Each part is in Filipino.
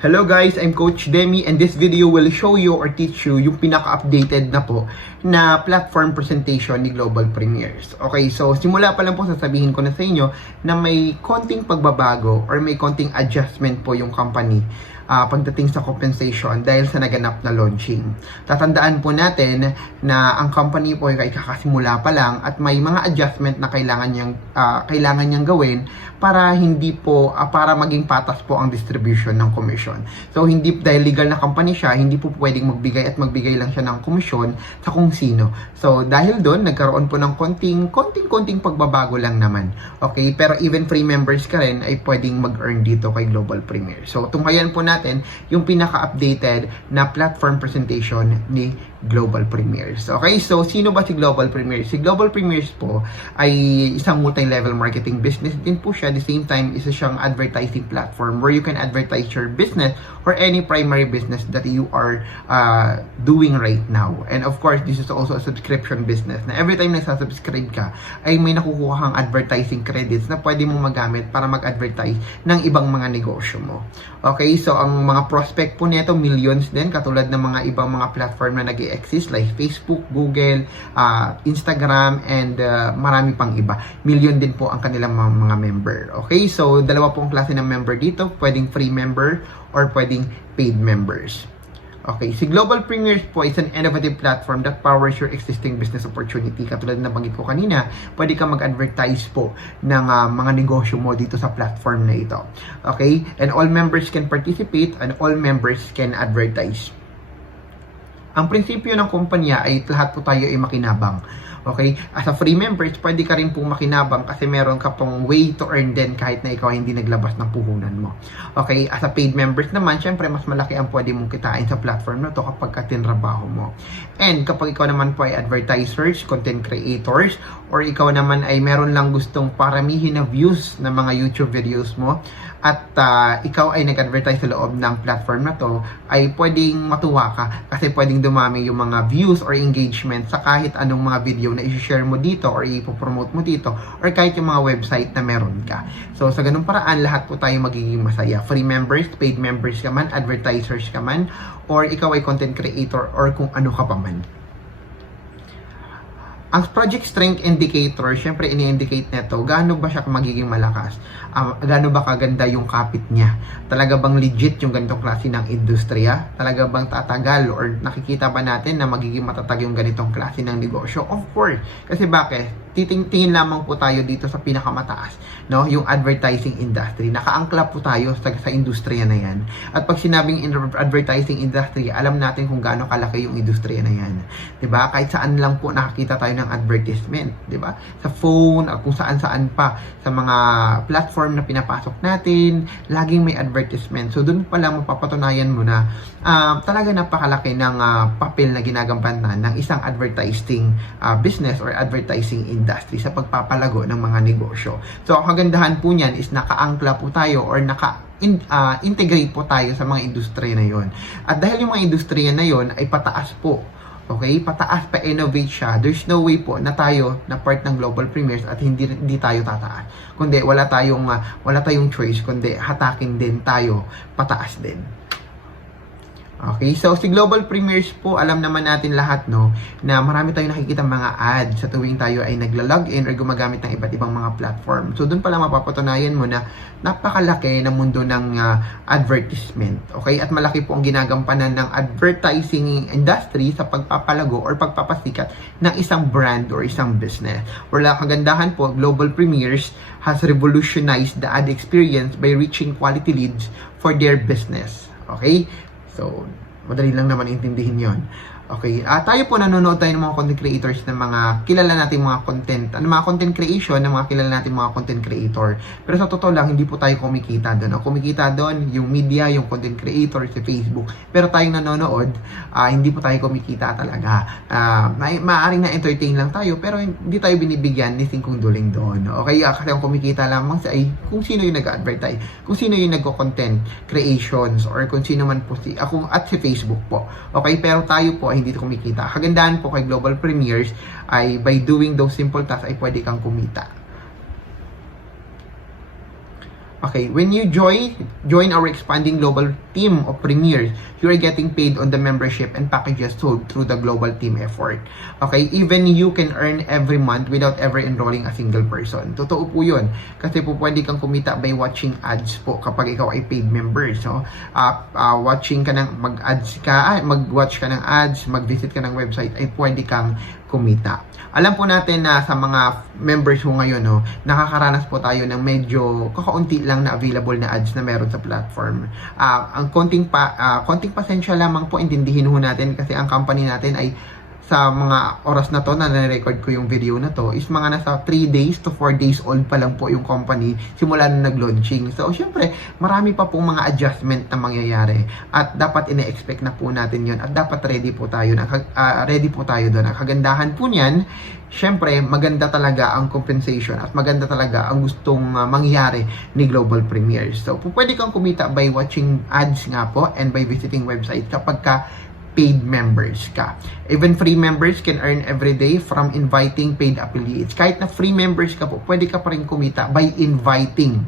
Hello guys, I'm Coach Demi and this video will show you or teach you yung pinaka-updated na po na platform presentation ni Global Premiers. Okay, so simula pa lang po sasabihin ko na sa inyo na may konting pagbabago or may konting adjustment po yung company pagdating sa compensation dahil sa naganap na launching. Tatandaan po natin na ang company po ay kakasimula pa lang at may mga adjustment na kailangan niyang gawin para hindi po para maging patas po ang distribution ng commission. So hindi dahil legal na company siya, hindi po pwedeng magbigay lang siya ng commission sa kung sino. So dahil doon nagkaroon po ng konting pagbabago lang naman. Okay, pero even free members ka rin ay pwedeng mag-earn dito kay Global Premier. So tunghayan po natin yung pinaka-updated na platform presentation ni Global Premiers. Okay, so sino ba si Global Premiers? Si Global Premiers po ay isang multi-level marketing business din po siya. At the same time, isa siyang advertising platform where you can advertise your business or any primary business that you are doing right now. And of course, this is also a subscription business na every time nagsasubscribe ka ay may nakukuha kang advertising credits na pwede mong magamit para mag-advertise ng ibang mga negosyo mo. Okay, so ang mga prospect po nito, millions din, katulad ng mga ibang mga platform na nag-exist like Facebook, Google, Instagram, and marami pang iba. Million din po ang kanilang mga member. Okay, so dalawa po ang klase ng member dito, pwedeng free member or pwedeng paid members. Okay, si Global Premiers po is an innovative platform that powers your existing business opportunity. Katulad na banggit ko kanina, pwede ka mag-advertise po ng mga negosyo mo dito sa platform na ito. Okay, and all members can participate and all members can advertise. Ang prinsipyo ng kumpanya ay lahat po tayo ay makinabang. Okay? As a free members, pwede ka rin pong makinabang kasi meron ka pong way to earn din kahit na ikaw hindi naglabas ng puhunan mo. Okay? As a paid members naman, syempre mas malaki ang pwede mong kitain sa platform na to kapag katinrabaho mo. And kapag ikaw naman po ay advertisers, content creators, or ikaw naman ay meron lang gustong paramihin na views ng mga YouTube videos mo, at ikaw ay nag-advertise sa loob ng platform na to, ay pwedeng matuwa ka kasi pwedeng dumami yung mga views or engagement sa kahit anong mga video na i-share mo dito or i-promote mo dito or kahit yung mga website na meron ka. So sa ganung paraan, lahat po tayo magiging masaya. Free members, paid members ka man, advertisers ka man, or ikaw ay content creator or kung ano ka pa man. Ang project strength indicator, syempre ini-indicate nito gaano ba siya magiging malakas, gaano ba kaganda yung kapit niya, talaga bang legit yung ganitong klase ng industriya, talaga bang tatagal or nakikita ba natin na magiging matatag yung ganitong klase ng negosyo. Of course, kasi bakit? Titingin lamang po tayo dito sa pinakamataas, no? Yung advertising industry. Nakaangkla po tayo sa industriya na yan. At pag sinabing advertising industry, alam natin kung gaano kalaki yung industriya na yan. 'Di ba? Kahit saan lang po nakakita tayo ng advertisement, 'di ba? Sa phone, kung saan-saan pa, sa mga platform na pinapasok natin, laging may advertisement. So doon pa lang mapapatunayan mo na talaga napakalaki ng papel na ginagampanan ng isang advertising business or advertising industry sa pagpapalago ng mga negosyo. So ang kagandahan po niyan is nakaangkla po tayo or integrate po tayo sa mga industriya na yon. At dahil yung mga industriya na yon ay pataas po, okay, pataas pa innovate siya, there's no way po na tayo na part ng Global Premiers at hindi tayo tataas. Kundi wala tayong choice kundi hatakin din tayo pataas din. Okay, so si Global Premiers po, alam naman natin lahat, no, na marami tayong nakikita mga ads sa tuwing tayo ay nagla-login or gumagamit ng iba't ibang mga platform. So doon pala mapapatunayan mo na napakalaki ng mundo ng advertisement. Okay, at malaki po ang ginagampanan ng advertising industry sa pagpapalago or pagpapasikat ng isang brand or isang business. Wala kagandahan po, Global Premiers has revolutionized the ad experience by reaching quality leads for their business. Okay? So, madali lang naman intindihin yon. Okay, tayo po nanonood tayo ng mga content creators ng mga kilala nating mga content creation ng mga kilala nating mga content creator. Pero sa totoo lang, hindi po tayo kumikita doon. Ang kumikita doon, yung media, yung content creator sa Facebook. Pero tayong nanonood, hindi po tayo kumikita talaga. Maaaring na-entertain lang tayo, pero hindi tayo binibigyan ni singkong duling doon. Okay, kasi ang kumikita lamang ay kung sino yung nag-advertise, kung sino yung nagko-content creations, or kung sino man po at si Facebook po. Okay, pero tayo po ay hindi kumikita. Kagandahan po kay Global Premiers ay by doing those simple tasks ay pwede kang kumita. Okay, when you join our expanding global team of premiers, you are getting paid on the membership and packages sold through the global team effort. Okay, even you can earn every month without ever enrolling a single person. Totoo po yun. Kasi po pwede kang kumita by watching ads po kapag ikaw ay paid member. So, watching ka ng mag-watch ka ng ads, mag-visit ka ng website, ay pwede kang kumita. Alam po natin na sa mga members po ngayon, no, nakakaranas po tayo ng medyo kakaunti lang na available na ads na meron sa platform. Ang konting pasensya lamang po, intindihin ho natin kasi ang company natin ay sa mga oras na to na na-record ko yung video na to is mga nasa 3 days to 4 days old pa lang po yung company simula na nag-launching. So, syempre, marami pa pong mga adjustment na mangyayari at dapat ine-expect na po natin yun at dapat ready po tayo doon. Ang kagandahan po niyan, syempre, maganda talaga ang compensation at maganda talaga ang gustong mangyari ni Global Premiers. So, pwede kang kumita by watching ads nga po and by visiting website kapag ka paid members ka. Even free members can earn every day from inviting paid affiliates. Kahit na free members ka po, pwede ka pa rin kumita by inviting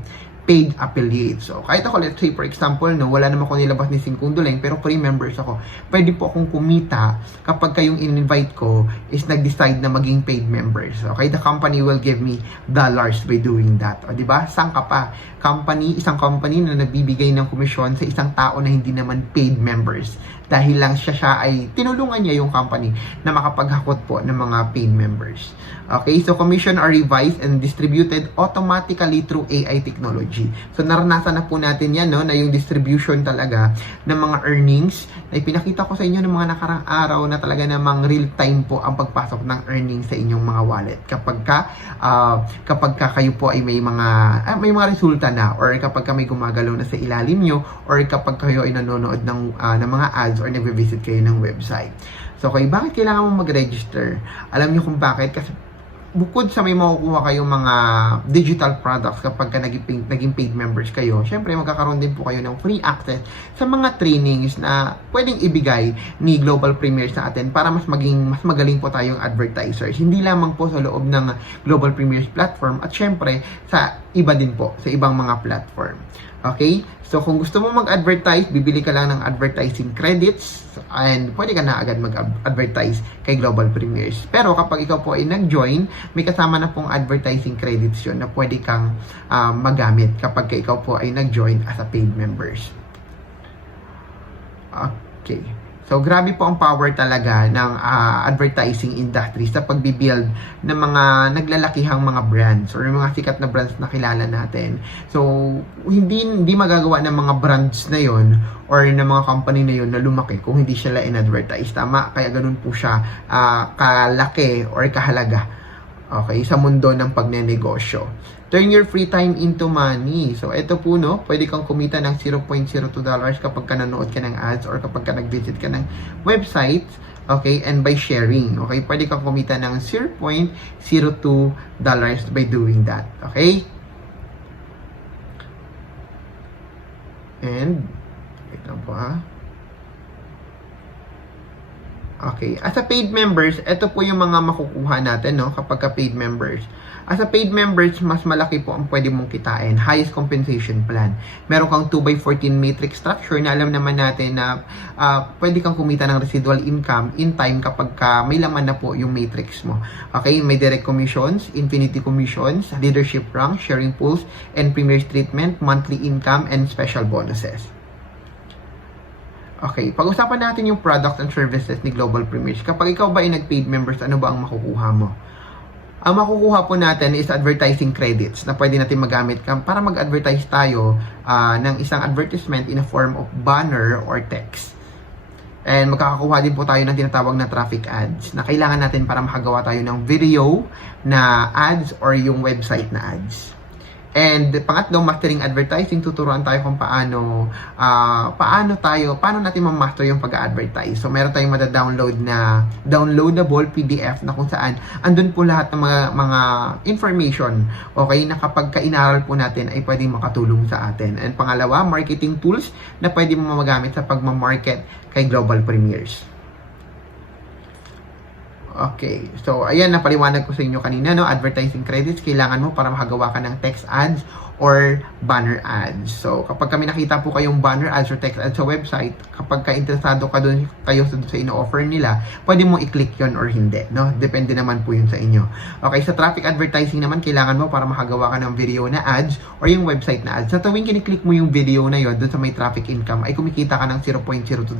paid affiliates. So, kahit ako, let's say, for example, no, wala naman ako nilabas ni Singkong Duleng, pero free members ako. Pwede po akong kumita kapag kayong in-invite ko is nag-decide na maging paid members. Okay, the company will give me dollars by doing that. O, diba? Saan ka pa? Isang company na nagbibigay ng komisyon sa isang tao na hindi naman paid members. Dahil lang siya ay tinulungan niya yung company na makapaghakot po ng mga paid members. Okay, so commission are revised and distributed automatically through AI technology. So naranasan na po natin yan, no, na yung distribution talaga ng mga earnings na ipinakita ko sa inyo ng mga nakarang araw na talaga namang real time po ang pagpasok ng earnings sa inyong mga wallet. Kapag kayo po ay may mga resulta na, or kapag may gumagalaw na sa ilalim nyo, or kapag kayo ay nanonood ng mga ads or nagve-visit kayo ng website. So, okay, bakit kailangan mo mag-register? Alam niyo kung bakit? Kasi bukod sa may makukuha kayong mga digital products kapag ka naging paid members kayo, syempre magkakaroon din po kayo ng free access sa mga trainings na pwedeng ibigay ni Global Premiers sa atin para mas magaling po tayong advertisers. Hindi lamang po sa loob ng Global Premiers platform at syempre sa iba din po, sa ibang mga platform. Okay? So, kung gusto mo mag-advertise, bibili ka lang ng advertising credits and pwede ka na agad mag-advertise kay Global Premiers. Pero kapag ikaw po ay nag-join, may kasama na pong advertising credits yun na pwede kang magamit kapag ikaw po ay nag-join as a paid members. Okay. So, grabe po ang power talaga ng advertising industry sa pagbibuild ng mga naglalakihang mga brands or mga sikat na brands na kilala natin. So, hindi magagawa ng mga brands na yon or ng mga company na yon na lumaki kung hindi sila in-advertise. Tama? Kaya ganun po siya kalaki or kahalaga, okay, sa mundo ng pagnenegosyo. Turn your free time into money. So, ito po, no, pwede kang kumita ng $0.02 kapag ka nanood ka ng ads or kapag ka nag-visit ka ng website, okay, and by sharing, okay, pwede kang kumita ng $0.02 by doing that, okay? And, wait lang po, ha? Okay, as a paid members, ito po yung mga makukuha natin, no, kapag ka paid members. As a paid members, mas malaki po ang pwede mong kitain. Highest compensation plan. Meron kang 2x14 matrix structure na alam naman natin na pwede kang kumita ng residual income in time kapag may laman na po yung matrix mo. Okay, may direct commissions, infinity commissions, leadership rank, sharing pools, and premiers treatment, monthly income, and special bonuses. Okay, pag-usapan natin yung products and services ni Global Premiers. Kapag ikaw ba ay nag-paid members, ano ba ang makukuha mo? Ang makukuha po natin is advertising credits na pwede natin magamit para mag-advertise tayo ng isang advertisement in a form of banner or text. And magkakakuha din po tayo ng tinatawag na traffic ads na kailangan natin para makagawa tayo ng video na ads or yung website na ads. And pangatlo, mastering advertising, tuturuan tayo kung paano natin ma-master yung pag-advertise. So meron tayong mada-download na downloadable PDF na kung saan andun po lahat ng mga information, okay, na kapag kainaral po natin ay pwedeng makatulong sa atin. And pangalawa, marketing tools na pwede mo magamit sa pagma-market kay Global Premiers. Okay, so ayan, napaliwanag ko sa inyo kanina, no, advertising credits kailangan mo para makagawa ka ng text ads or banner ads. So, kapag kami nakita po kayong banner ads or text ads sa website, kapag ka-interesado ka doon kayo sa ino-offer nila, pwede mo i-click yon or hindi, no? Depende naman po yun sa inyo. Okay, sa traffic advertising naman, kailangan mo para makagawa ka ng video na ads or yung website na ads. Sa tuwing kiniklik mo yung video na yon doon sa may traffic income, ay kumikita ka ng $0.02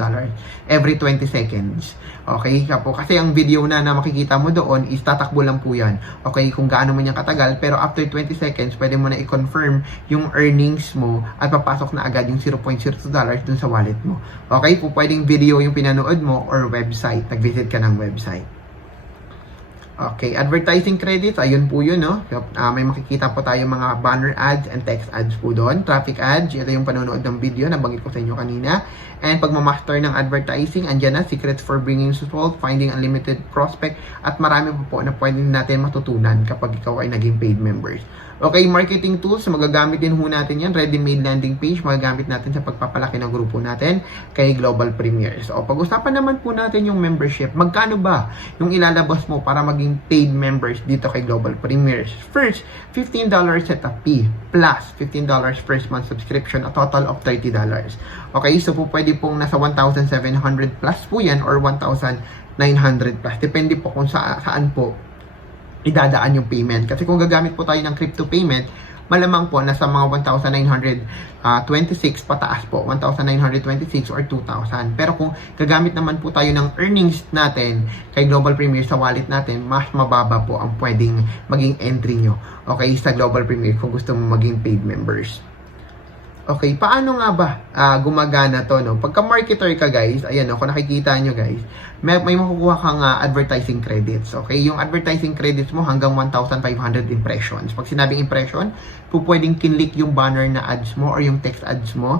every 20 seconds. Okay, kasi ang video na makikita mo doon is tatakbo lang po yan. Okay, kung gaano man yung katagal, pero after 20 seconds, pwede mo na i-confirm yung earnings mo at papasok na agad yung $0.02 dun sa wallet mo. Okay, po pwedeng video yung pinanood mo or website, nag-visit ka ng website. Okay, advertising credits, ayun po yun, no? May makikita po tayo mga banner ads and text ads po doon. Traffic ads, ito yung panonood ng video, nabanggit ko sa inyo kanina. And pagmamaster ng advertising, andyan na, secrets for bringing results, finding unlimited prospect, at marami po na pwede natin matutunan kapag ikaw ay naging paid members. Okay, marketing tools, magagamit din ho natin yan. Ready-made landing page, magagamit natin sa pagpapalaki ng grupo natin kay Global Premiers. O, pag-usapan naman po natin yung membership. Magkano ba yung ilalabas mo para maging paid members dito kay Global Premiers? First, $15 setup fee plus $15 first month subscription, a total of $30. Okay, so po pwede pong nasa 1,700 plus po yan or 1,900 plus. Depende po kung saan po idadaan yung payment. Kasi kung gagamit po tayo ng crypto payment, malamang po nasa mga 1,926 pataas po, 1,926 or 2,000. Pero kung gagamit naman po tayo ng earnings natin kay Global Premier sa wallet natin, mas mababa po ang pwedeng maging entry nyo, okay, sa Global Premier kung gusto mo maging paid members. Okay, paano nga ba gumagana to, no? Pagka marketer ka, guys, ayan, no, kung nakikita nyo, guys, may makukuha kang advertising credits. Okay, yung advertising credits mo hanggang 1,500 impressions. Pag sinabing impression, pwedeng kinlik yung banner na ads mo or yung text ads mo,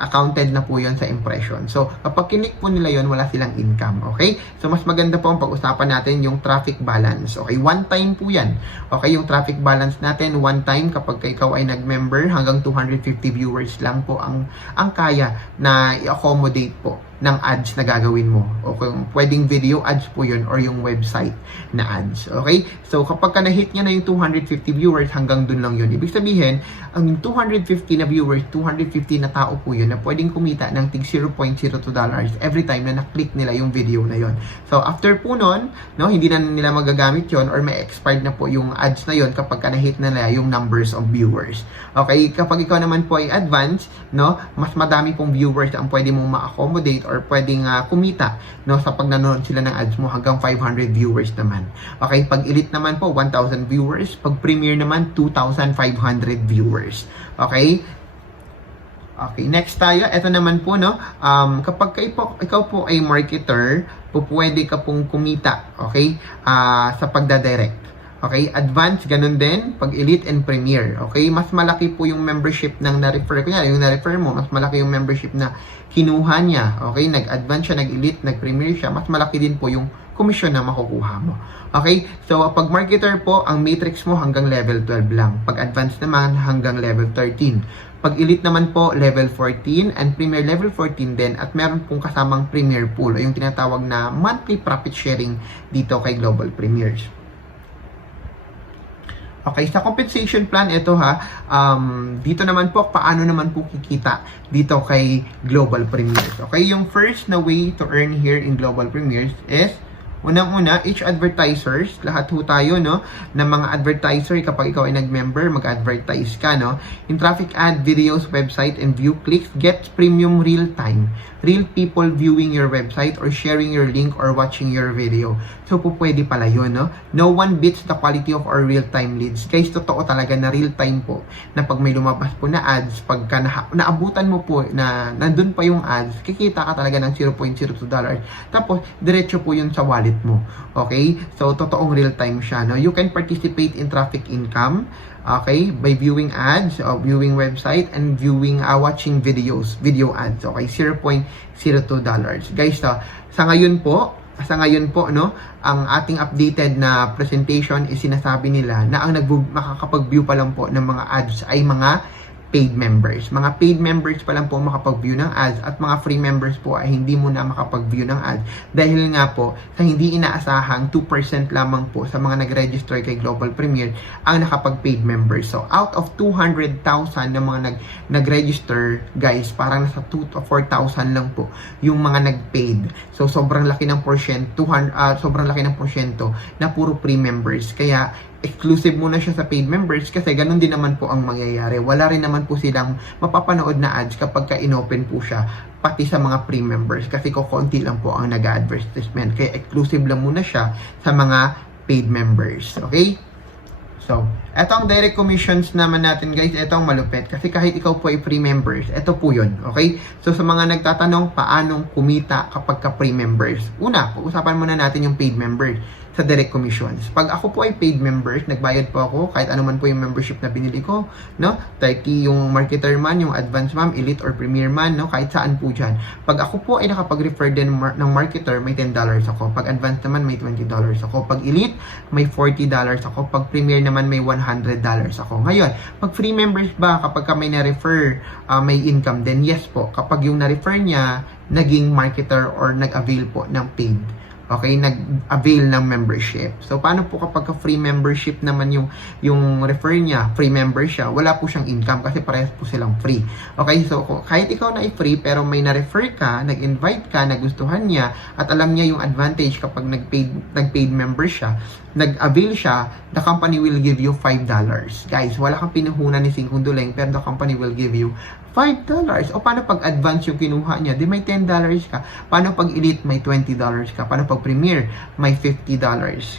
accounted na po yun sa impression. So, kapag kinik po nila yun, wala silang income. Okay? So, mas maganda po ang pag-usapan natin yung traffic balance. Okay? One time po yan. Okay? Yung traffic balance natin, one time kapag ikaw ay nag-member, hanggang 250 viewers lang po ang kaya na i-accommodate po ng ads na gagawin mo. Okay, pwedeng video ads po yun or yung website na ads. Okay? So, kapag ka na-hit niya na yung 250 viewers, hanggang dun lang yun. Ibig sabihin, ang 250 na viewers, 250 na tao po yun na pwedeng kumita ng tig $0.02 every time na na-click nila yung video na yun. So, after po nun, no, hindi na nila magagamit yun or may expired na po yung ads na yun kapag ka na-hit na nila yung numbers of viewers. Okay? Kapag ikaw naman po ay advanced, no, mas madami pong viewers ang pwede mong ma-accommodate or pwedeng kumita, no, sa pag nanonood sila ng ads mo, hanggang 500 viewers naman. Okay, pag elite naman po 1,000 viewers, pag premier naman 2,500 viewers. Okay? Okay, next tayo. Ito naman po, no, kapag ikaw po ay marketer, pwede ka pong kumita, okay, sa pagdadirect. Okay, advanced, ganun din, pag elite and premier. Okay, mas malaki po yung membership ng na-refer. Kunyari, yung na-refer mo, mas malaki yung membership na kinuha niya. Okay, nag-advance siya, nag-elite, nag-premier siya, mas malaki din po yung commission na makukuha mo. Okay, so pag marketer po, ang matrix mo hanggang level 12 lang. Pag advanced naman, hanggang level 13. Pag elite naman po, level 14 and premier level 14 din, at meron pong kasamang premier pool o yung tinatawag na monthly profit sharing dito kay Global Premiers. Okay, sa compensation plan, ito dito naman po, paano naman po kikita dito kay Global Premiers. Okay, yung first na way to earn here in Global Premiers is, unang-una, each advertisers, lahat ho tayo, no, ng mga advertiser, kapag ikaw ay nag-member, mag-advertise ka, no, in traffic ad, videos, website, and view clicks, get premium real-time. Real people viewing your website or sharing your link or watching your video. So, pwede pala yun, no? No one beats the quality of our real-time leads. Guys, totoo talaga na real-time po, na pag may lumabas po na ads, pagka naabutan mo po na nandun pa yung ads, kikita ka talaga ng $0.02. Tapos, diretso po yun sa wallet mo. Okay? So, totoong real-time siya, no? You can participate in traffic income, okay, by viewing ads, viewing website, and viewing, watching video ads. Okay, $0.02. Guys, sa ngayon po, no, ang ating updated na presentation is sinasabi nila na ang makakapag-view pa lang po ng mga ads ay mga paid members. Mga paid members pa lang po makapag-view ng ads at mga free members po ay hindi muna makapag-view ng ads dahil nga po sa hindi inaasahang 2% lamang po sa mga nag-register kay Global Premier ang nakapag-paid members. So out of 200,000 na mga nag-register, guys, parang nasa 2 to 4,000 lang po yung mga nag-paid. So sobrang laki ng sobrang laki ng porsyento na puro free members. Kaya exclusive muna siya sa paid members kasi ganun din naman po ang mangyayari. Wala rin naman po silang mapapanood na ads kapag ka-inopen po siya pati sa mga free members kasi konti lang po ang nag-advertisement. Kaya exclusive lang muna siya sa mga paid members. Okay? So, eto ang direct commissions naman natin, guys. Eto ang malupit kasi kahit ikaw po ay free members, eto po yun. Okay? So, sa mga nagtatanong paanong kumita kapag ka-free members, una, pag-usapan muna natin yung paid members sa direct commissions. Pag ako po ay paid members, nagbayad po ako kahit ano man po yung membership na binili ko, no? 30 yung marketer man, yung advanced man, elite or premier man, no? Kahit saan po dyan. Pag ako po ay nakapag-refer din ng marketer, may $10 ako. Pag advanced naman, may $20 ako. Pag elite, may $40 ako. Pag premier naman, may $100 ako. Ngayon, pag free members ba, kapag ka may na-refer, may income din? Yes po. Kapag yung na-refer niya, naging marketer or nag-avail po ng paid. Okay, nag-avail ng membership. So, paano po kapag free membership naman yung refer niya, free member siya, wala po siyang income kasi parehas po silang free. Okay, so kahit ikaw na free pero may na-refer ka, nag-invite ka, nagustuhan niya, at alam niya yung advantage kapag nag-paid member siya, nag-avail siya, the company will give you $5. Guys, wala kang pinuhunan ni Singkong Duleng pero the company will give you $5. O paano pag advance yung kinuha niya? Di may $10 ka. Paano pag elite may $20 ka? Paano pag premier may $50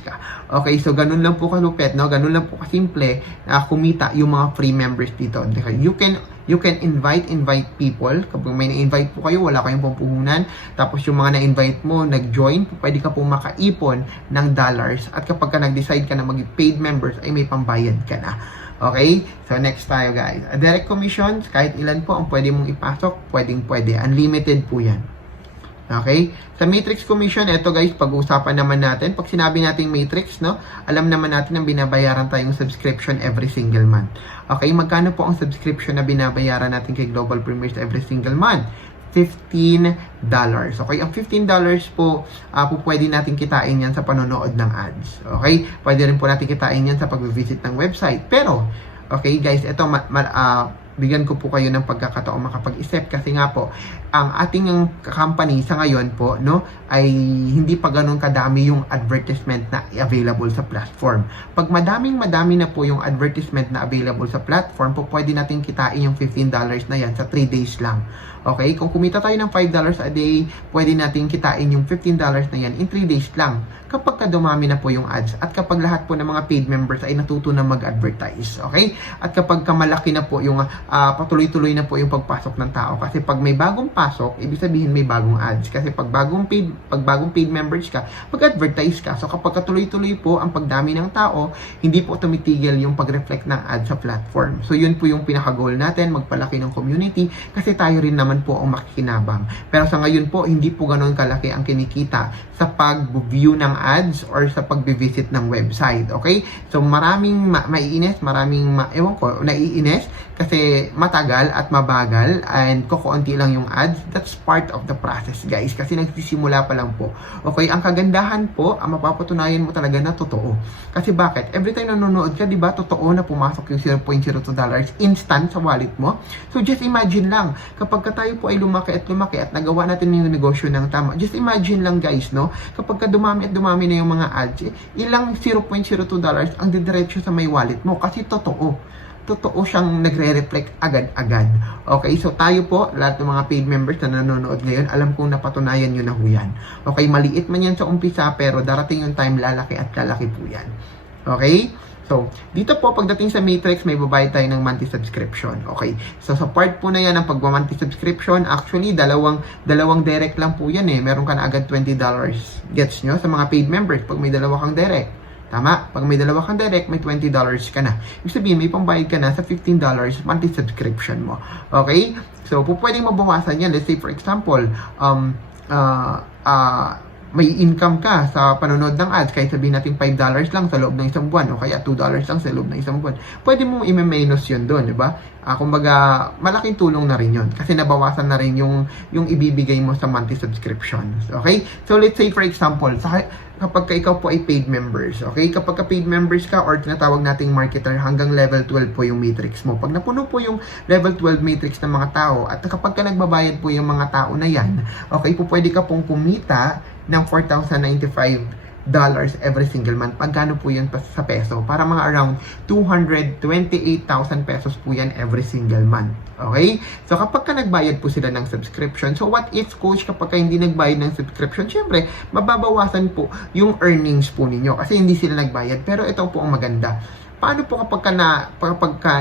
ka? Okay, so ganun lang po kalupit, no? Ganun lang po kasimple na kumita yung mga free members dito. You can invite people. Kapag may na-invite po kayo, wala kayong pampuhunan. Tapos yung mga na-invite mo, nag-join, pwede ka po makaipon ng dollars. At kapag ka nag-decide ka na maging paid members, ay may pambayad ka na. Okay? So, next tayo, guys. Direct commissions, kahit ilan po ang pwede mong ipasok, pwede. Unlimited po yan. Okay? Sa matrix commission, ito guys, pag-uusapan naman natin. Pag sinabi natin matrix, no, alam naman natin na binabayaran tayong subscription every single month. Okay? Magkano po ang subscription na binabayaran natin kay Global Premiers every single month? $15. Okay? Ang $15 po, pwede natin kitain yan sa panonood ng ads. Okay? Pwede rin po natin kitain yan sa pag-visit ng website. Pero, okay guys, ito, bigyan ko po kayo ng pagkakataon makapag-isip kasi nga po, ang ating company sa ngayon po, no, ay hindi pa ganun kadami yung advertisement na available sa platform. Pag madami na po yung advertisement na available sa platform, po pwede natin kitain yung $15 na yan sa 3 days lang. Okay? Kung kumita tayo ng $5 a day, pwede natin kitain yung $15 na yan in 3 days lang. Kapag dumami na po yung ads at kapag lahat po ng mga paid members ay natuto na mag-advertise. Okay? At kapag kamalaki na po yung patuloy-tuloy na po yung pagpasok ng tao. Kasi pag may bagong pasok, ibig sabihin may bagong ads. Kasi pag bagong paid members ka, mag-advertise ka. So kapag katuloy-tuloy po ang pagdami ng tao, hindi po tumitigil yung pag-reflect ng ads sa platform. So yun po yung pinaka-goal natin, magpalaki ng community kasi tayo rin naman po ang makikinabang. Pero sa ngayon po, hindi po ganoon kalaki ang kinikita sa pag-view ng ads or sa pag-visit ng website. Okay? So maraming maiinis, naiinis kasi matagal at mabagal and kukunti lang yung ads. That's part of the process, guys. Kasi nagsisimula pa lang po. Okay? Ang kagandahan po, ang mapapatunayan mo talaga na totoo. Kasi bakit? Every time nanonood ka, di ba, totoo na pumasok yung $0.02 instant sa wallet mo. So just imagine lang, kapag tayo po ay lumaki at nagawa natin yung negosyo ng tama. Just imagine lang, guys, no? Kapag dumami na yung mga ads, ilang $0.02 ang didiretso sa may wallet mo kasi totoo siyang nagre-reflect agad-agad. Okay, so tayo po, lahat ng mga paid members na nanonood ngayon, alam kong napatunayan nyo na ho yan. Okay, maliit man yan sa umpisa, pero darating yung time, lalaki at lalaki po yan. Okay? So, dito po, pagdating sa Matrix, may babayad tayo ng monthly subscription. Okay. So, sa part po na yan ng pag-monthly subscription, actually, dalawang direct lang po yan eh. Meron ka na agad $20. Gets nyo? Sa mga paid members, pag may dalawa kang direct. Tama? Pag may dalawa kang direct, may $20 ka na. Ibig sabihin, may pambayad ka na sa $15 monthly subscription mo. Okay? So, po pwedeng mabawasan yan. Let's say, for example, may income ka sa panonood ng ads, kahit sabihin natin $5 lang sa loob ng isang buwan, o kaya $2 lang sa loob ng isang buwan, pwede mo i-minus yun doon, di ba? Kumbaga, malaking tulong na rin yun, kasi nabawasan na rin yung ibibigay mo sa monthly subscriptions, okay? So, let's say, for example, kapag ikaw po ay paid members, okay? Kapag ka paid members ka or tinatawag nating marketer, hanggang level 12 po yung matrix mo. Pag napuno po yung level 12 matrix ng mga tao, at kapag ka nagbabayad po yung mga tao na yan, okay, po pwede ka pong kumita ng $4,095 every single month. Pagkano po yun sa peso? Para mga around 228,000 pesos po yan every single month. Okay? So, kapag ka nagbayad po sila ng subscription, so what if, coach, kapag ka hindi nagbayad ng subscription, syempre, mababawasan po yung earnings po ninyo kasi hindi sila nagbayad. Pero ito po ang maganda. Paano po kapag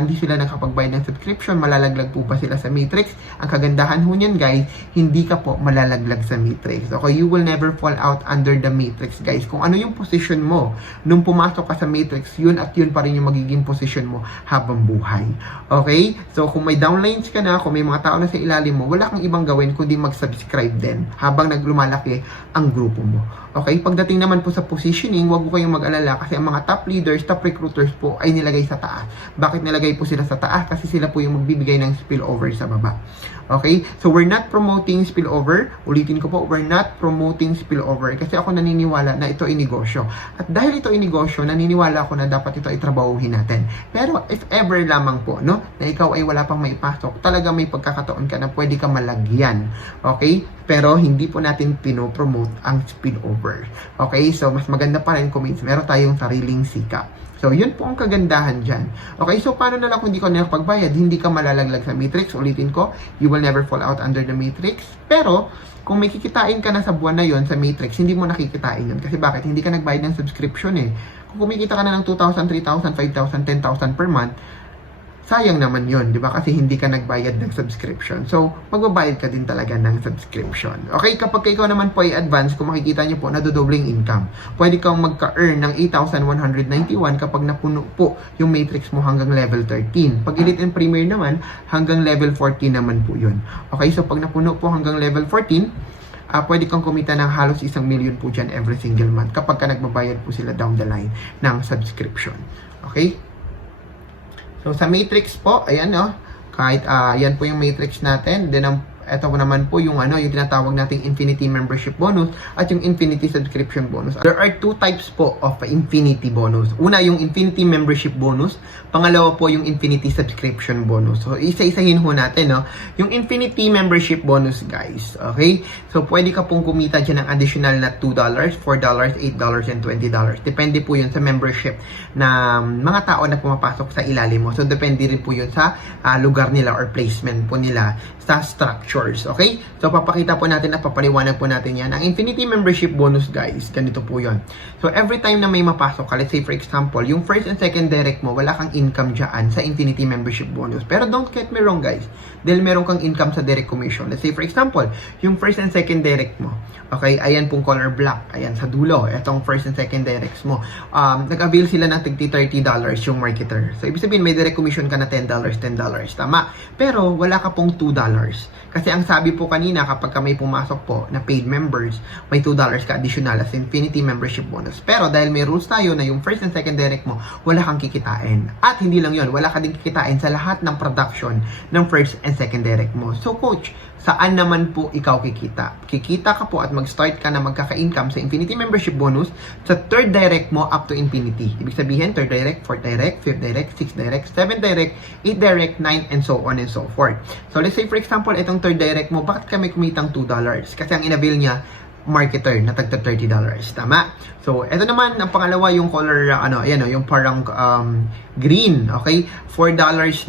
hindi sila nakapagbayad ng subscription, malalaglag po ba sila sa matrix? Ang kagandahan ho niyan, guys, hindi ka po malalaglag sa matrix. Okay, you will never fall out under the matrix, guys. Kung ano yung position mo nung pumasok ka sa matrix, yun at yun pa rin yung magiging position mo habang buhay. Okay? So, kung may downlines ka na, kung may mga tao na sa ilalim mo, wala kang ibang gawin kundi mag-subscribe din habang naglumalaki ang grupo mo. Okay? Pagdating naman po sa positioning, huwag po kayong mag-alala kasi ang mga top leaders, top recruiters po ay nilagay sa taas. Bakit nilagay po sila sa taas? Kasi sila po yung magbibigay ng spillover sa baba. Okay? So, we're not promoting spillover. Ulitin ko po, we're not promoting spillover kasi ako naniniwala na ito ay negosyo. At dahil ito ay negosyo, naniniwala ako na dapat ito ay trabahuhin natin. Pero if ever lamang po, no, na ikaw ay wala pang maipasok, talaga may pagkakataon ka na pwede ka malagyan. Okay? Pero hindi po natin pinopromote ang spillover. Okay? So, mas maganda pa rin kung meron tayong sariling sikap. So, yun po ang kagandahan dyan. Okay, so paano na lang kung hindi ka nakapagbayad? Hindi ka malalaglag sa matrix. Ulitin ko, you will never fall out under the matrix. Pero, kung may kikitain ka na sa buwan na yon sa matrix, hindi mo nakikitain yun. Kasi bakit? Hindi ka nagbayad ng subscription eh. Kung kumikita ka na ng 2,000, 3,000, 5,000, 10,000 per month, sayang naman yun, di ba? Kasi hindi ka nagbayad ng subscription. So, magbabayad ka din talaga ng subscription. Okay, kapag ikaw naman po ay advance, kung makikita nyo po, nadodobling income. Pwede kang magka-earn ng 8,191 kapag napuno po yung matrix mo hanggang level 13. Pag Elite and Premier naman, hanggang level 14 naman po yun. Okay, so pag napuno po hanggang level 14, pwede kang kumita ng halos 1 million po dyan every single month kapag ka nagbabayad po sila down the line ng subscription. Okay? So, sa matrix po, ayan kahit yan po yung matrix natin. Then, ito naman po yung yung tinatawag nating Infinity Membership Bonus at yung Infinity Subscription Bonus. There are two types po of Infinity Bonus. Una, yung Infinity Membership Bonus. Pangalawa po, yung Infinity Subscription Bonus. So, isa-isahin ho natin, Yung Infinity Membership Bonus, guys. Okay? So, pwede ka pong kumita dyan ng additional na $2, $4, $8, and $20. Depende po yun sa membership na mga tao na pumapasok sa ilalim mo. So, depende rin po yun sa lugar nila or placement po nila sa structure. Okay? So, papakita po natin at papaliwanag po natin yan. Ang Infinity Membership Bonus, guys, ganito po yun. So, every time na may mapasok ka, let's say for example, yung first and second direct mo, wala kang income dyan sa Infinity Membership Bonus. Pero don't get me wrong, guys. Dahil meron kang income sa direct commission. Let's say for example, yung first and second direct mo, okay, ayan pong color black. Ayan sa dulo, etong first and second directs mo. Nag-avail sila ng $30 yung marketer. So, ibig sabihin, may direct commission ka na $10, $10. Tama. Pero, wala ka pong $2. Kasi ang sabi po kanina, kapag may pumasok po na paid members, may $2 ka additional as Infinity Membership Bonus. Pero dahil may rules tayo na yung first and second direct mo, wala kang kikitain. At hindi lang yon, wala ka din kikitain sa lahat ng production ng first and second direct mo. So, coach, saan naman po ikaw kikita? Kikita ka po at mag-start ka na magkaka-income sa Infinity Membership Bonus sa third direct mo up to infinity. Ibig sabihin, third direct, fourth direct, fifth direct, sixth direct, seventh direct, eighth direct, ninth, and so on and so forth. So, let's say for example, itong third direct mo, bakit kami kumitang $2? Kasi ang inavail niya, marketer na tagta $30. Tama? So, ito naman, ang pangalawa, yung color, ayan yung parang green, okay? $4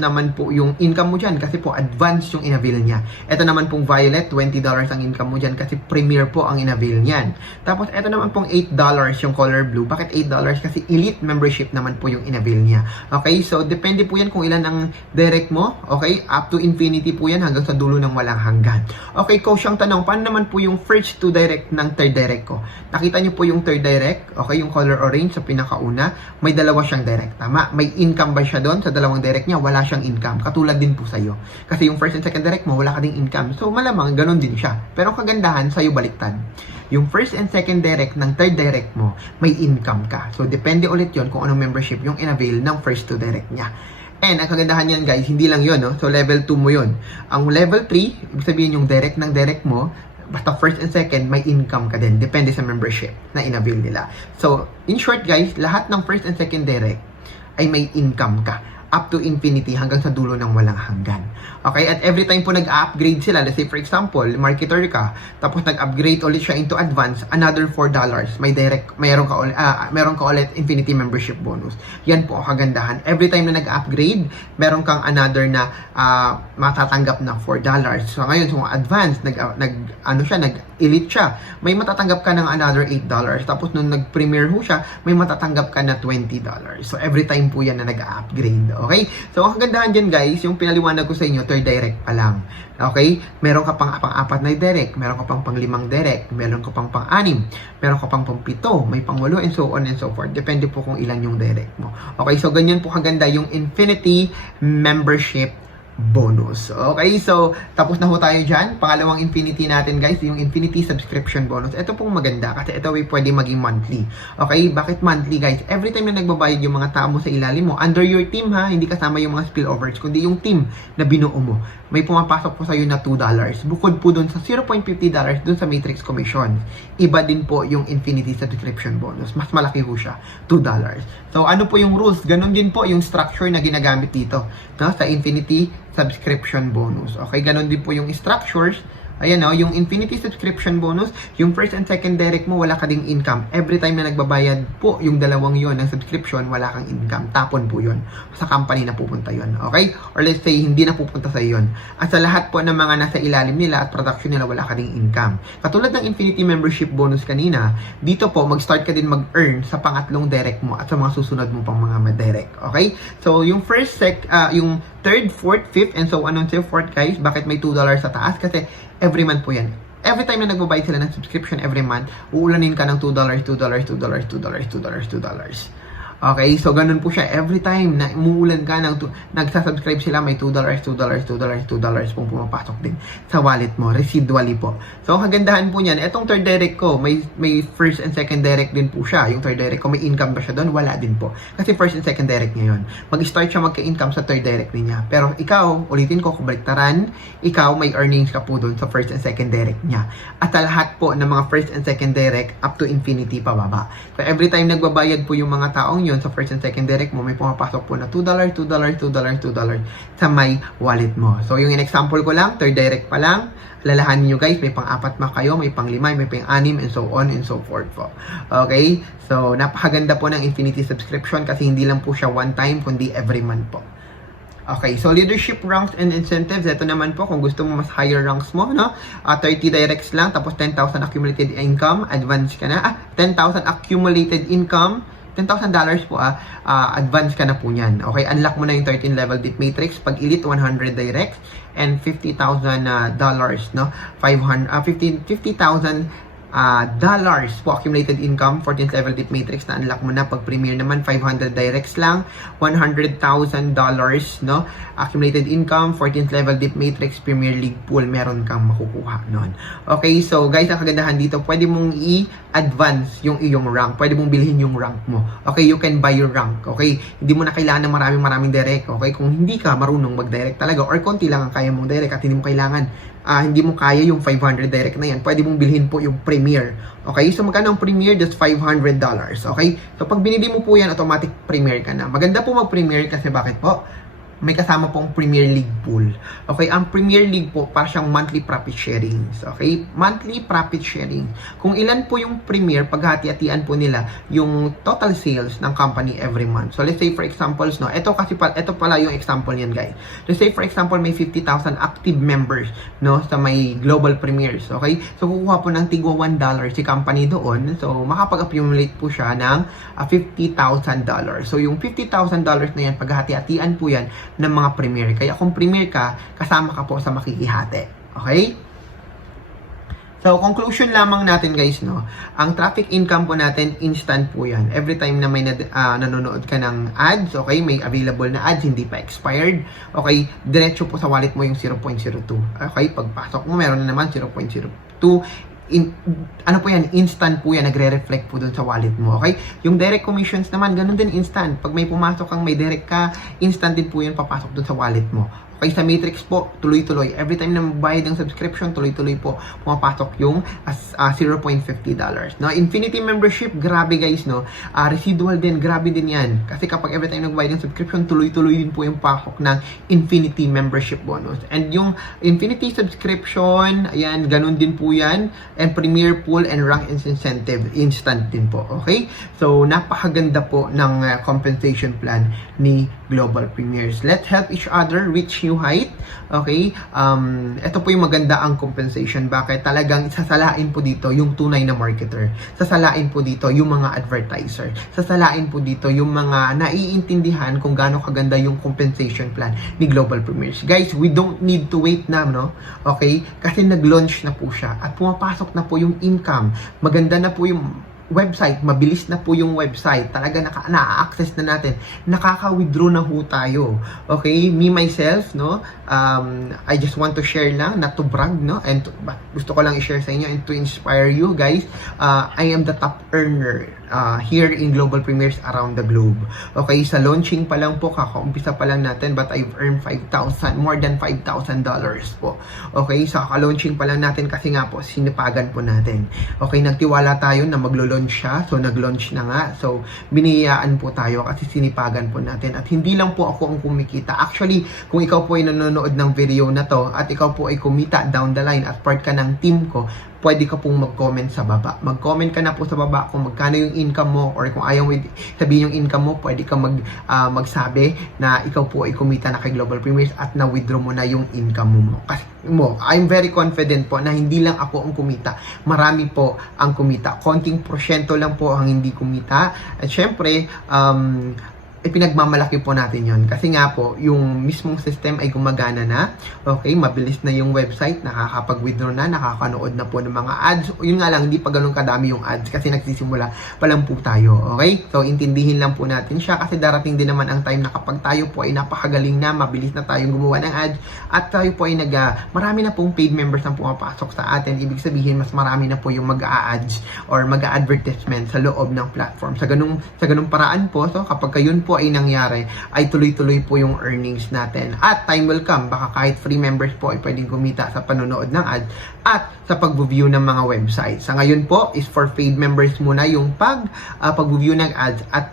naman po yung income mo dyan kasi po advance yung inavail niya. Ito naman pong violet, $20 ang income mo dyan kasi premier po ang inavail niyan. Tapos, ito naman pong $8 yung color blue. Bakit $8? Kasi elite membership naman po yung inavail niya. Okay? So, depende po yan kung ilan ang direct mo. Okay? Up to infinity po yan hanggang sa dulo ng walang hanggan. Okay, coach, ang tanong, paano naman po yung first two direct ng third direct ko? Nakita niyo po yung third direct, okay, yung color orange sa pinakauna, may dalawa siyang direct, tama? May income ba siya doon? Sa dalawang direct niya, wala siyang income. Katulad din po sa'yo. Kasi yung first and second direct mo, wala ka ding income. So, malamang, ganun din siya. Pero kagandahan, sa'yo baliktad. yung first and second direct ng third direct mo, may income ka. So, depende ulit yon kung anong membership yung in-avail ng first two direct niya. And ang kagandahan yan guys, hindi lang yun, no? So, level 2 mo yun. Ang level 3, ibig sabihin yung direct ng direct mo, basta first and second, may income ka din. Depende sa membership na in-avail nila. So, in short guys, lahat ng first and second direct ay may income ka. Up to infinity hanggang sa dulo ng walang hanggan. Okay? At every time po nag-upgrade sila, let's say for example, marketer ka, tapos nag-upgrade ulit siya into advance, another $4. May direct, meron ka ulit infinity membership bonus. Yan po ang kagandahan. Every time na nag-upgrade, meron kang another na matatanggap na $4. So ngayon, kung advance, nag-elite siya, may matatanggap ka ng another $8. Tapos nung nag-premier ho siya, may matatanggap ka na $20. So every time po yan na nag-upgrade. Okay? So, ang kagandahan dyan guys, yung pinaliwanag ko sa inyo, third direct pa lang. Okay? Meron ka pang pang-apat na direct, meron ka pang pang-limang direct, meron ka pang pang-anim, meron ka pang pang-pito, may pang-walo, and so on and so forth. Depende po kung ilan yung direct mo. Okay? So, ganyan po kaganda yung Infinity Membership bonus. Okay, so tapos na ho tayo dyan. Pangalawang infinity natin guys, yung infinity subscription bonus. Ito pong maganda kasi ito ay pwede maging monthly. Okay, bakit monthly guys? Every time na nagbabayad yung mga tao mo sa ilalim mo, under your team ha, hindi kasama yung mga spillovers, kundi yung team na binuo mo. May pumapasok po sa'yo na $2. Bukod po dun sa $0.50 dun sa Matrix Commission. Iba din po yung infinity subscription bonus. Mas malaki ho siya, $2. So ano po yung rules? Ganon din po yung structure na ginagamit dito, no? Sa infinity subscription bonus. Okay, ganon din po yung structures. Ayan o, yung infinity subscription bonus, yung first and second direct mo, wala ka ding income. Every time na nagbabayad po yung dalawang yon ng subscription, wala kang income. Tapon po yon sa company na pupunta yon. Okay? Or let's say, hindi na pupunta sa yon. At sa lahat po ng mga nasa ilalim nila at production nila, wala ka ding income. Katulad ng infinity membership bonus kanina, dito po, mag-start ka din mag-earn sa pangatlong direct mo at sa mga susunod mo pang mga direct. Okay? So, yung yung third, fourth, fifth, and so on and so forth, guys, bakit may $2 sa taas? Kasi every month po yan. Every time na nagbabayad sila ng subscription every month, uulanin ka ng $2. Okay, so ganun po siya. Every time na umuulan ka, nagsasubscribe sila, may $2 pong pumapasok din sa wallet mo. Residually po. So, ang kagandahan po niyan, etong third direct ko, may first and second direct din po siya. Yung third direct ko, may income ba siya doon? Wala din po. Kasi first and second direct niya yun. Mag-start siya magka-income sa third direct niya. Pero ikaw, ulitin ko, kubaliktaran, ikaw may earnings ka po doon sa first and second direct niya. At sa lahat po ng mga first and second direct, up to infinity pababa. So, every time nagbabayad po yung mga taong sa first and second direct mo, may pumapasok po na $2 sa may wallet mo. So, yung in-example ko lang, third direct pa lang, lalahanin nyo guys, may pang-apat pa kayo, may pang-5, may pang-6, and so on and so forth po. Okay? So, napakaganda po ng infinity subscription kasi hindi lang po siya one time, kundi every month po. Okay, so leadership ranks and incentives, ito naman po, kung gusto mo mas higher ranks mo, no? 30 directs lang, tapos 10,000 accumulated income, advance ka na, 10,000 accumulated income, $10,000 po advance ka na po niyan. Okay, unlock mo na yung 13 level deep matrix. Pag elite, 100 directs and $50,000 no? 50,000 dollars po accumulated income, 14th level deep matrix na unlock mo na. Pag premier naman, 500 directs lang, $100,000 no? Accumulated income, 14th level deep matrix, Premier League pool, meron kang makukuha nun. Okay, so guys, ang kagandahan dito, pwede mong i-advance yung iyong rank, pwede mong bilhin yung rank mo. Okay, you can buy your rank. Okay, hindi mo na kailangan ng maraming direct. Okay, kung hindi ka marunong mag-direct talaga or konti lang ang kaya mong direct at hindi mo kailangan, hindi mo kaya yung 500 direct na yan, pwede mong bilhin po yung Premier. Okay, so magkano ang Premier? Just $500. Okay, so pag binili mo po yan, automatic Premier ka na. Maganda po mag-Premier kasi bakit po? May kasama pong Premier League pool. Okay, ang Premier League po, para siyang monthly profit sharing. Okay, monthly profit sharing. Kung ilan po yung Premier, paghati-hatian po nila yung total sales ng company every month. So let's say for example, no, ito pala yung example niyan guys. Let's say for example, may 50,000 active members, no, sa may global premiers. Okay, so kukuha po ng tigwa $1 si company doon. So makapag-accumulate po siya ng $50,000. So yung $50,000 na yan, paghati-hatian po yan ng mga premier. Kaya kung premier ka, kasama ka po sa makikihati. Okay? So, conclusion lamang natin guys, no? Ang traffic income po natin, instant po yan. Every time na may nanonood ka ng ads, okay, may available na ads, hindi pa expired, okay, diretso po sa wallet mo yung 0.02. Okay, pagpasok mo, meron na naman 0.02. ano po yan, instant po yan, nagre-reflect po dun sa wallet mo, okay? Yung direct commissions naman, ganun din instant. Pag may pumasok kang may direct ka, instant din po yan papasok dun sa wallet mo. Okay, sa Matrix po, tuloy-tuloy. Every time na magbayad ng subscription, tuloy-tuloy po pumapasok yung $0.50. No, Infinity membership, grabe guys, no? Residual din, grabe din yan. Kasi kapag every time nagbayad ng subscription, tuloy-tuloy din po yung pasok ng Infinity membership bonus. And yung Infinity subscription, ayan, ganun din po yan. And Premier Pool and Rank Incentive, instant din po. Okay? So, napakaganda po ng compensation plan ni Global Premiers. Let's help each other reach new height. Okay? Ito po yung maganda ang compensation. Bakit? Talagang sasalain po dito yung tunay na marketer. Sasalain po dito yung mga advertiser. Sasalain po dito yung mga naiintindihan kung gaano kaganda yung compensation plan ni Global Premiers. Guys, we don't need to wait na, no? Okay? Kasi nag-launch na po siya at pumapasok na po yung income. Maganda na po yung website, mabilis na po yung website. Talaga na-access na natin. Nakaka-withdraw na ho tayo. Okay? Me, myself, no? I just want to share lang, not to brag, no? And gusto ko lang i-share sa inyo and to inspire you, guys. I am the top earner here in Global Premiers around the globe. Okay? Sa launching pa lang po, kakaumpisa pa lang natin, but I've earned more than $5,000 po. Okay? Sa ka-launching pa lang natin kasi nga po, sinipagan po natin. Okay? Nagtiwala tayo na maglo-launch siya. So, nag-launch na nga. So, biniyayaan po tayo kasi sinipagan po natin. At hindi lang po ako ang kumikita. Actually, kung ikaw po ay nanonood ng video na to at ikaw po ay kumita down the line at part ka ng team ko, pwede ka pong mag-comment sa baba. Mag-comment ka na po sa baba kung magkano yung income mo or kung ayaw sabihin yung income mo, pwede ka magsabi na ikaw po ay kumita na kay Global Premiers at na-withdraw mo na yung income mo. Kasi I'm very confident po na hindi lang ako ang kumita. Marami po ang kumita. Konting porsyento lang po ang hindi kumita. At syempre, pinagmamalaki po natin yon kasi nga po yung mismong system ay gumagana na. Okay, mabilis na yung website, nakakapag-withdraw na, nakakanood na po ng mga ads. Yun nga lang, hindi pa ganun kadami yung ads kasi nagsisimula pa lang po tayo. Okay, so intindihin lang po natin siya kasi darating din naman ang time na kapag tayo po ay napakagaling na, mabilis na tayong gumawa ng ads at tayo po ay marami na pong paid members na pumapasok sa atin. Ibig sabihin mas marami na po yung mag-a-ads or mag-a-advertisement sa loob ng platform. Sa ganung paraan po, so kapag yun po ay nangyari, ay tuloy-tuloy po yung earnings natin. At time will come, baka kahit free members po ay pwedeng kumita sa panonood ng ads at sa pag-view ng mga website. Sa ngayon po is for paid members muna yung pag-view ng ads at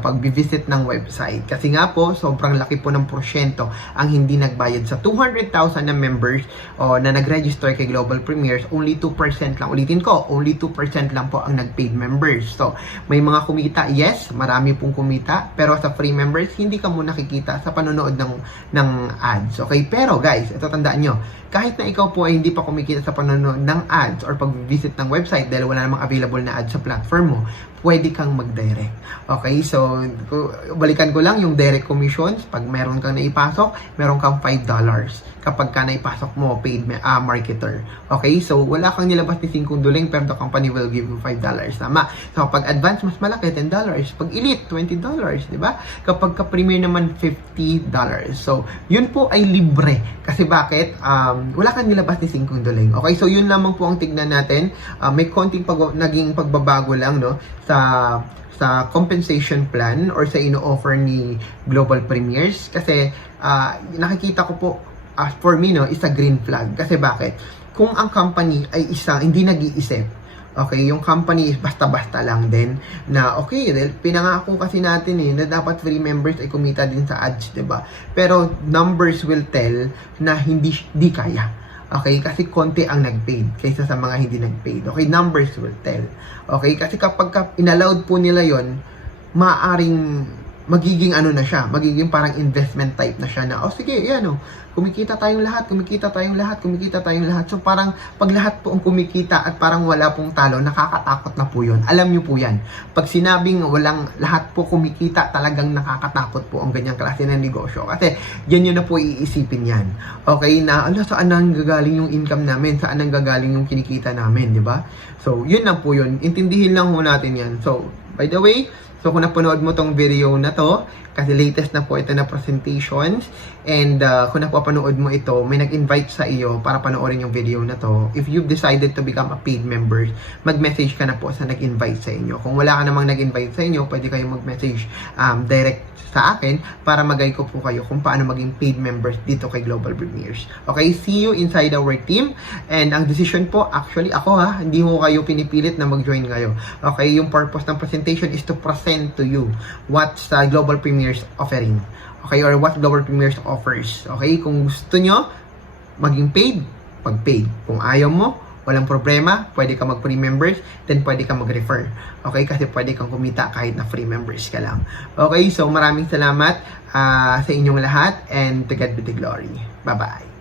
pag-visit ng website. Kasi nga po, sobrang laki po ng porsyento ang hindi nagbayad sa 200,000 na members na nag-register kay Global Premiers. Only 2% lang. Ulitin ko, only 2% lang po ang nag-paid members. So, may mga kumita, yes, marami pong kumita, pero sa free members, hindi ka muna nakikita sa panonood ng ads. Okay? Pero guys, ito tandaan nyo, kahit na ikaw po ay hindi pa kumikita sa panonood ng ads or pag-visit ng website dahil wala namang available na ads sa platform mo, pwede kang mag-direct. Okay? So, balikan ko lang yung direct commissions. Pag meron kang naipasok, meron kang $5 kapag ka naipasok mo, paid marketer. Okay? So, wala kang nilabas ni 5 duling pero the company will give you $5. Tama? So, kapag advance, mas malaki, $10. Pag elite, $20. Diba? Kapag ka-premier naman, $50. So, yun po ay libre. Kasi bakit? Wala kang nilabas ni 5 duling. Okay? So, yun lamang po ang tignan natin. May konting naging pagbabago lang, no? Sa compensation plan or sa ino-offer ni Global Premiers kasi nakikita ko po for me, no, is a green flag. Kasi bakit? Kung ang company ay hindi nag-iisip, okay, yung company is basta-basta lang din na okay, pinangako kasi natin na dapat free members ay kumita din sa ads, 'di ba? Pero numbers will tell na hindi kaya. Okay, kasi konti ang nag-paid kaysa sa mga hindi nag-paid. Okay, numbers will tell. Okay, kasi kapag inallowed po nila yon, maaaring magiging magiging parang investment type na siya na, sige, kumikita tayong lahat. So parang pag lahat po ang kumikita at parang wala pong talo, nakakatakot na po yun. Alam nyo po yan. Pag sinabing lahat po kumikita, talagang nakakatakot po ang ganyang klase ng negosyo. Kasi yan yun na po iisipin yan. Okay, na saan nang gagaling yung income namin? Saan nang gagaling yung kinikita namin, di ba? So, yun lang po yun. Intindihin lang po natin yan. So, by the way, So kung napanood mo tong video na to, kasi latest na po ito na presentations, and kung napapanood mo ito, may nag-invite sa iyo para panoorin yung video na to. If you've decided to become a paid member, mag-message ka na po sa nag-invite sa inyo. Kung wala ka namang nag-invite sa inyo, pwede kayong mag-message direct sa akin para mag-guide ko po kayo kung paano maging paid members dito kay Global Premiers. Okay, see you inside our team. And ang decision po, actually ako hindi ko kayo pinipilit na mag-join kayo. Okay, yung purpose ng presentation is to present to you what's Global Premiers offering. Okay, or what Global Premiers offers. Okay, kung gusto nyo maging paid, pag-paid. Kung ayaw mo, walang problema, pwede ka mag-free members, then pwede ka mag-refer. Okay, kasi pwede kang kumita kahit na free members ka lang. Okay, so maraming salamat sa inyong lahat, and to God be the glory. Bye-bye.